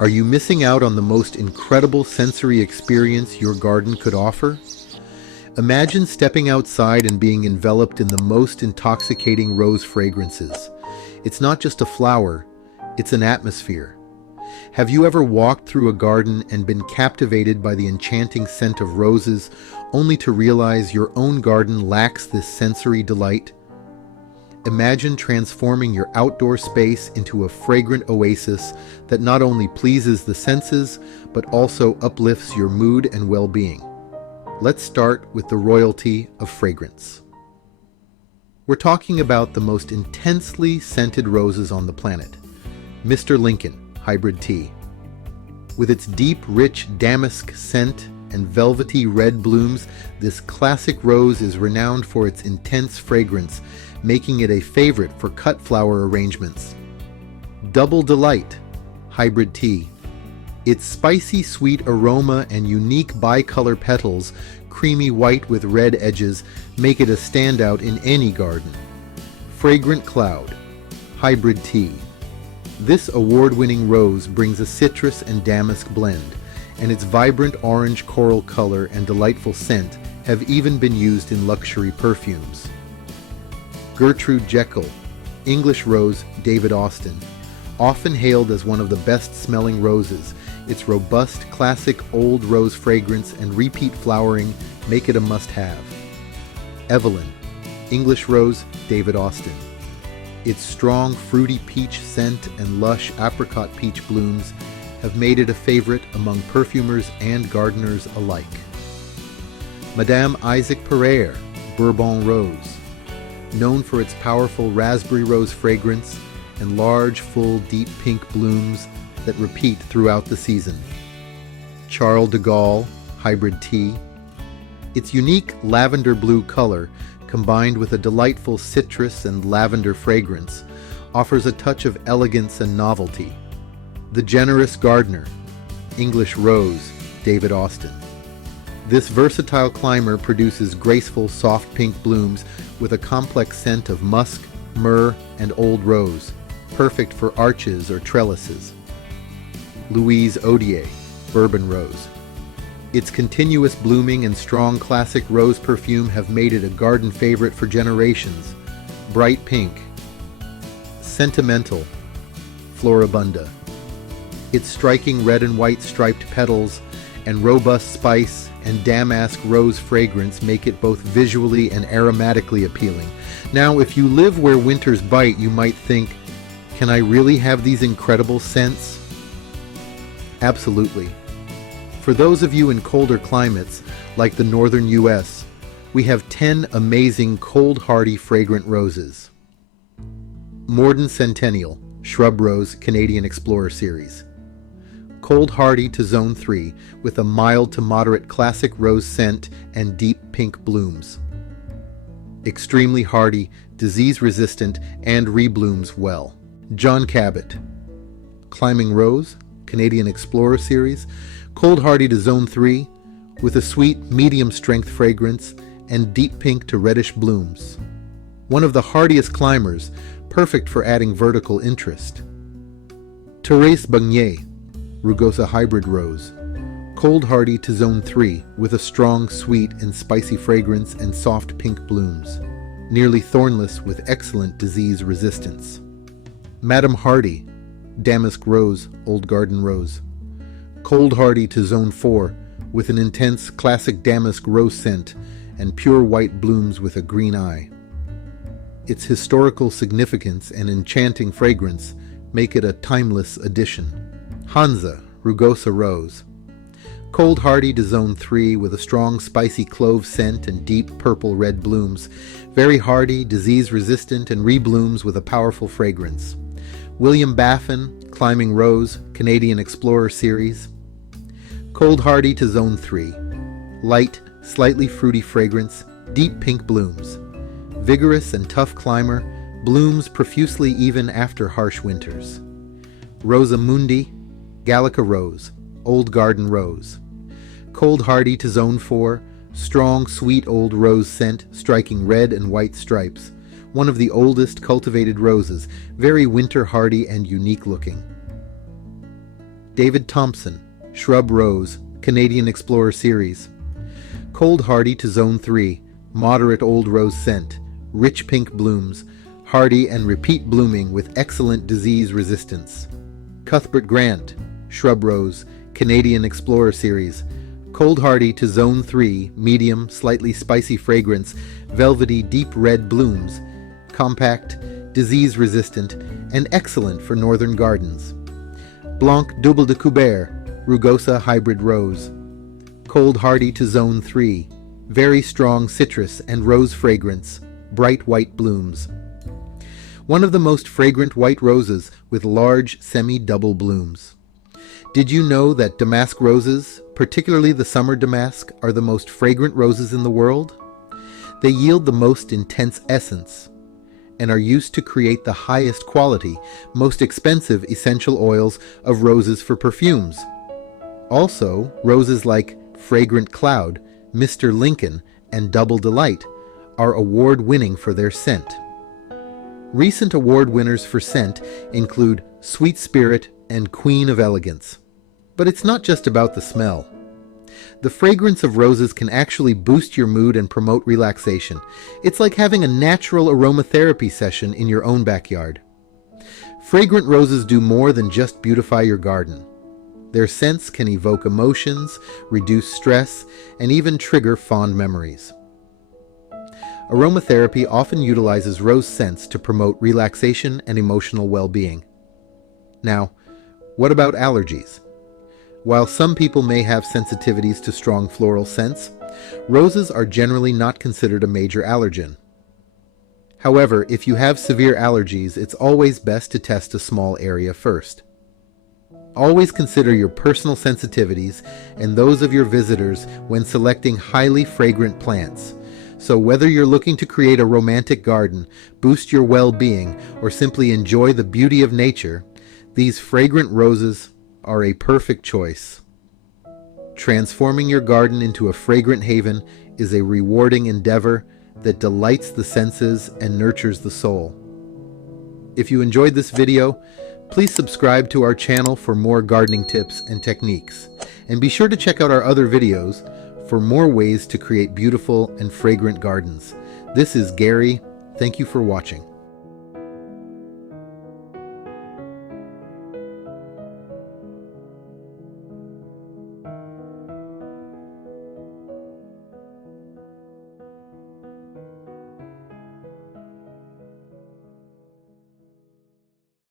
Are you missing out on the most incredible sensory experience your garden could offer? Imagine stepping outside and being enveloped in the most intoxicating rose fragrances. It's not just a flower, it's an atmosphere. Have you ever walked through a garden and been captivated by the enchanting scent of roses, only to realize your own garden lacks this sensory delight? Imagine transforming your outdoor space into a fragrant oasis that not only pleases the senses, but also uplifts your mood and well-being. Let's start with the royalty of fragrance. We're talking about the most intensely scented roses on the planet, Mr. Lincoln Hybrid Tea. With its deep, rich damask scent and velvety red blooms, this classic rose is renowned for its intense fragrance, making it a favorite for cut flower arrangements. Double Delight Hybrid Tea. Its spicy sweet aroma and unique bicolor petals, creamy white with red edges, make it a standout in any garden. Fragrant Cloud Hybrid Tea. This award-winning rose brings a citrus and damask blend, and its vibrant orange coral color and delightful scent have even been used in luxury perfumes. Gertrude Jekyll English Rose David Austin. Often hailed as one of the best-smelling roses, its robust, classic old rose fragrance and repeat flowering make it a must-have. Evelyn English Rose David Austin. Its strong, fruity peach scent and lush apricot peach blooms have made it a favorite among perfumers and gardeners alike. Madame Isaac Pereire Bourbon Rose. Known for its powerful raspberry rose fragrance and large, full, deep pink blooms that repeat throughout the season. Charles de Gaulle Hybrid Tea. Its unique lavender blue color, combined with a delightful citrus and lavender fragrance, offers a touch of elegance and novelty. The Generous Gardener English Rose David Austin. This versatile climber produces graceful, soft pink blooms with a complex scent of musk, myrrh, and old rose, perfect for arches or trellises. Louise Odier Bourbon Rose. Its continuous blooming and strong classic rose perfume have made it a garden favorite for generations. Bright pink. Sentimental Floribunda. Its striking red and white striped petals and robust spice and damask rose fragrance make it both visually and aromatically appealing. Now, if you live where winters bite, you might think, can I really have these incredible scents? Absolutely. For those of you in colder climates, like the northern US, we have 10 amazing cold-hardy fragrant roses. Morden Centennial Shrub Rose Canadian Explorer Series. Cold-hardy to Zone 3 with a mild to moderate classic rose scent and deep pink blooms. Extremely hardy, disease-resistant, and reblooms well. John Cabot Climbing Rose Canadian Explorer Series. Cold-hardy to Zone 3 with a sweet, medium-strength fragrance and deep pink to reddish blooms. One of the hardiest climbers, perfect for adding vertical interest. Thérèse Bagnier Rugosa Hybrid Rose. Cold-hardy to Zone 3 with a strong, sweet, and spicy fragrance and soft pink blooms. Nearly thornless with excellent disease resistance. Madame Hardy Damask Rose Old Garden Rose. Cold-hardy to Zone 4 with an intense classic damask rose scent and pure white blooms with a green eye. Its historical significance and enchanting fragrance make it a timeless addition. Hansa Rugosa Rose. Cold-hardy to Zone 3 with a strong spicy clove scent and deep purple-red blooms. Very hardy, disease-resistant, and reblooms with a powerful fragrance. William Baffin Climbing Rose Canadian Explorer Series. Cold-hardy to Zone 3. Light, slightly fruity fragrance, deep pink blooms. Vigorous and tough climber, blooms profusely even after harsh winters. Rosamundi Gallica Rose Old Garden Rose. Cold-hardy to Zone 4, strong, sweet old rose scent striking red and white stripes. One of the oldest cultivated roses, very winter-hardy and unique-looking. David Thompson, Shrub Rose, Canadian Explorer Series. Cold hardy to Zone 3, moderate old rose scent, rich pink blooms, hardy and repeat blooming with excellent disease resistance. Cuthbert Grant, Shrub Rose, Canadian Explorer Series. Cold hardy to Zone 3, medium, slightly spicy fragrance, velvety deep red blooms, compact, disease resistant, and excellent for northern gardens. Blanc Double de Coubert, Rugosa Hybrid Rose. Cold hardy to Zone 3, very strong citrus and rose fragrance, bright white blooms. One of the most fragrant white roses with large semi-double blooms. Did you know that damask roses, particularly the summer damask, are the most fragrant roses in the world? They yield the most intense essence and are used to create the highest quality, most expensive essential oils of roses for perfumes. Also, roses like Fragrant Cloud, Mr. Lincoln, and Double Delight are award-winning for their scent. Recent award winners for scent include Sweet Spirit and Queen of Elegance. But it's not just about the smell. The fragrance of roses can actually boost your mood and promote relaxation. It's like having a natural aromatherapy session in your own backyard. Fragrant roses do more than just beautify your garden. Their scents can evoke emotions, reduce stress, and even trigger fond memories. Aromatherapy often utilizes rose scents to promote relaxation and emotional well-being. Now, what about allergies? While some people may have sensitivities to strong floral scents, roses are generally not considered a major allergen. However, if you have severe allergies, it's always best to test a small area first. Always consider your personal sensitivities and those of your visitors when selecting highly fragrant plants. So whether you're looking to create a romantic garden, boost your well-being, or simply enjoy the beauty of nature, these fragrant roses are a perfect choice. Transforming your garden into a fragrant haven is a rewarding endeavor that delights the senses and nurtures the soul. If you enjoyed this video, please subscribe to our channel for more gardening tips and techniques, and be sure to check out our other videos for more ways to create beautiful and fragrant gardens. This is Gary. Thank you for watching.